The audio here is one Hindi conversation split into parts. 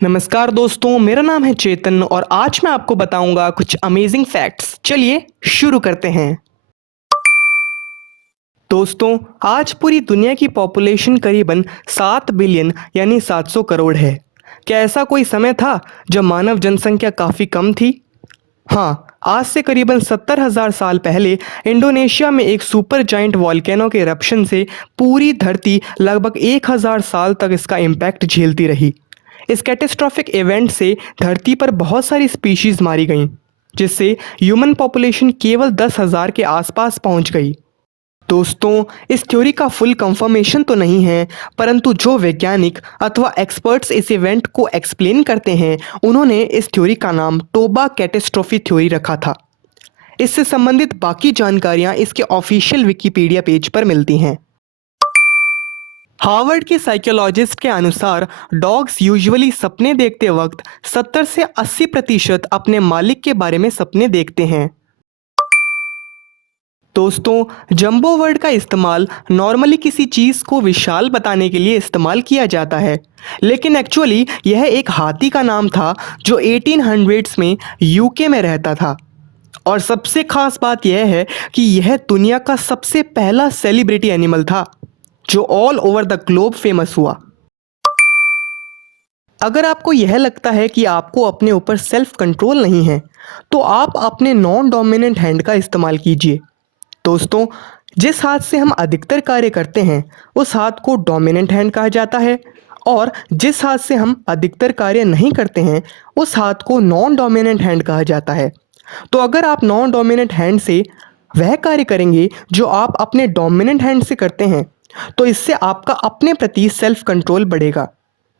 नमस्कार दोस्तों, मेरा नाम है चेतन और आज मैं आपको बताऊंगा कुछ अमेजिंग फैक्ट्स। चलिए शुरू करते हैं। दोस्तों, आज पूरी दुनिया की पॉपुलेशन करीबन 7 बिलियन यानी 700 करोड़ है। क्या ऐसा कोई समय था जब मानव जनसंख्या काफ़ी कम थी? हाँ, आज से करीबन 70,000 साल पहले इंडोनेशिया में एक सुपर जाइंट वॉल्केनो के इरप्शन से पूरी धरती लगभग 1000 साल तक इसका इम्पैक्ट झेलती रही। इस कैटेस्ट्रॉफिक इवेंट से धरती पर बहुत सारी स्पीशीज मारी गईं, जिससे ह्यूमन पॉपुलेशन केवल 10,000 के आसपास पहुंच गई। दोस्तों, इस थ्योरी का फुल कंफर्मेशन तो नहीं है, परंतु जो वैज्ञानिक अथवा एक्सपर्ट्स इस इवेंट को एक्सप्लेन करते हैं, उन्होंने इस थ्योरी का नाम टोबा कैटेस्ट्रॉफी थ्योरी रखा था। इससे संबंधित बाकी जानकारियां इसके ऑफिशियल विकिपीडिया पेज पर मिलती हैं। हार्वर्ड के साइकोलॉजिस्ट के अनुसार डॉग्स यूजुअली सपने देखते वक्त 70 से 80% अपने मालिक के बारे में सपने देखते हैं। दोस्तों, जंबो वर्ड का इस्तेमाल नॉर्मली किसी चीज़ को विशाल बताने के लिए इस्तेमाल किया जाता है, लेकिन एक्चुअली यह एक हाथी का नाम था जो 1800s में यूके में रहता था। और सबसे खास बात यह है कि यह दुनिया का सबसे पहला सेलिब्रिटी एनिमल था जो all over the globe famous हुआ। अगर आपको यह लगता है कि आपको अपने ऊपर सेल्फ कंट्रोल नहीं है, तो आप अपने नॉन डोमिनेंट हैंड का इस्तेमाल कीजिए। दोस्तों, जिस हाथ से हम अधिकतर कार्य करते हैं उस हाथ को डोमिनेंट हैंड कहा जाता है, और जिस हाथ से हम अधिकतर कार्य नहीं करते हैं उस हाथ को नॉन डोमिनेंट हैंड कहा जाता है। तो अगर आप नॉन डोमिनेंट हैंड से वह कार्य करेंगे जो आप अपने डोमिनेंट हैंड से करते हैं, तो इससे आपका अपने प्रति सेल्फ कंट्रोल बढ़ेगा,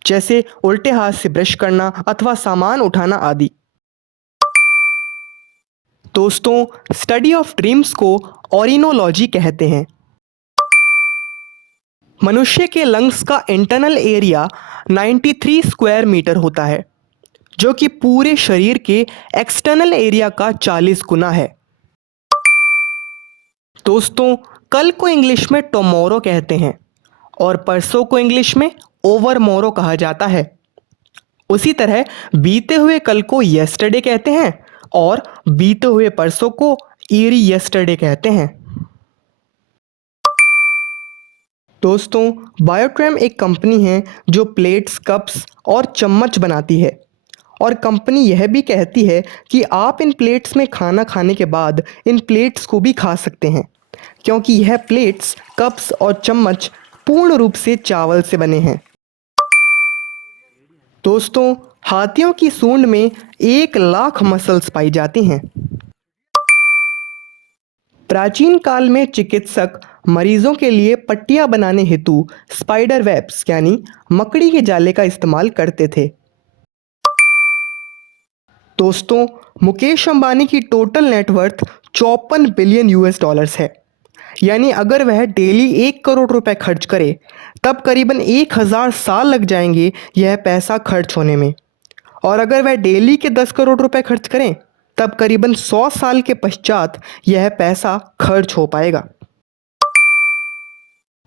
जैसे उल्टे हाथ से ब्रश करना अथवा सामान उठाना आदि। दोस्तों, स्टडी ऑफ ड्रीम्स को ओरिनोलॉजी कहते हैं। मनुष्य के लंग्स का इंटरनल एरिया 93 स्क्वायर मीटर होता है, जो कि पूरे शरीर के एक्सटर्नल एरिया का 40 गुना है। दोस्तों, कल को इंग्लिश में टुमारो कहते हैं और परसों को इंग्लिश में ओवरमॉरो कहा जाता है। उसी तरह बीते हुए कल को येस्टरडे कहते हैं और बीते हुए परसों को ईरी येस्टरडे कहते हैं। दोस्तों, बायोट्रेम एक कंपनी है जो प्लेट्स, कप्स और चम्मच बनाती है, और कंपनी यह भी कहती है कि आप इन प्लेट्स में खाना खाने के बाद इन प्लेट्स को भी खा सकते हैं, क्योंकि यह प्लेट्स, कप्स और चम्मच पूर्ण रूप से चावल से बने हैं। दोस्तों, हाथियों की सूंड में 1 लाख मसल्स पाई जाती हैं। प्राचीन काल में चिकित्सक मरीजों के लिए पट्टियां बनाने हेतु स्पाइडर वेब्स यानी मकड़ी के जाले का इस्तेमाल करते थे। दोस्तों, मुकेश अंबानी की total net worth 54 billion US dollars है। यानी अगर वह डेली 1 करोड़ रुपए खर्च करे तब करीबन 1000 साल लग जाएंगे यह पैसा खर्च होने में, और अगर वह डेली के 10 करोड़ रुपए खर्च करें तब करीबन 100 साल के पश्चात यह पैसा खर्च हो पाएगा।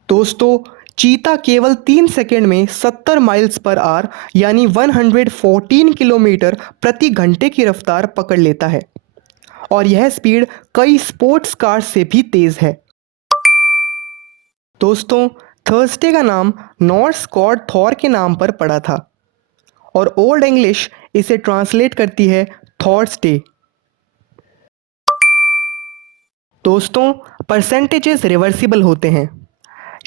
दोस्तों, चीता केवल 3 सेकेंड में 70 माइल्स पर आवर यानी 114 किलोमीटर प्रति घंटे की रफ्तार पकड़ लेता है, और यह स्पीड कई स्पोर्ट्स कार से भी तेज है। दोस्तों, थर्सडे का नाम नॉर्स गॉड थॉर के नाम पर पड़ा था, और ओल्ड इंग्लिश इसे ट्रांसलेट करती है थॉर्स डे। दोस्तों, परसेंटेजेस रिवर्सिबल होते हैं,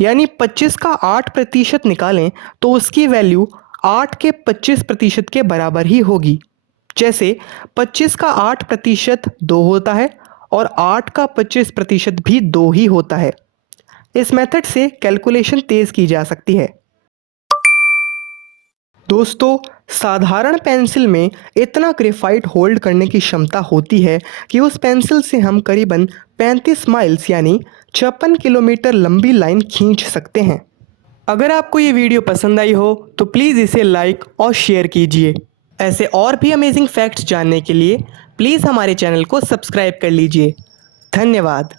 यानी 25 का 8% निकालें तो उसकी वैल्यू 8 के 25% के बराबर ही होगी। जैसे 25 का 8% 2 होता है और 8 का 25% भी 2 ही होता है। इस मेथड से कैलकुलेशन तेज की जा सकती है। दोस्तों, साधारण पेंसिल में इतना ग्रेफाइट होल्ड करने की क्षमता होती है कि उस पेंसिल से हम करीबन 35 माइल्स यानी 56 किलोमीटर लंबी लाइन खींच सकते हैं। अगर आपको ये वीडियो पसंद आई हो तो प्लीज़ इसे लाइक और शेयर कीजिए। ऐसे और भी अमेजिंग फैक्ट्स जानने के लिए प्लीज़ हमारे चैनल को सब्सक्राइब कर लीजिए। धन्यवाद।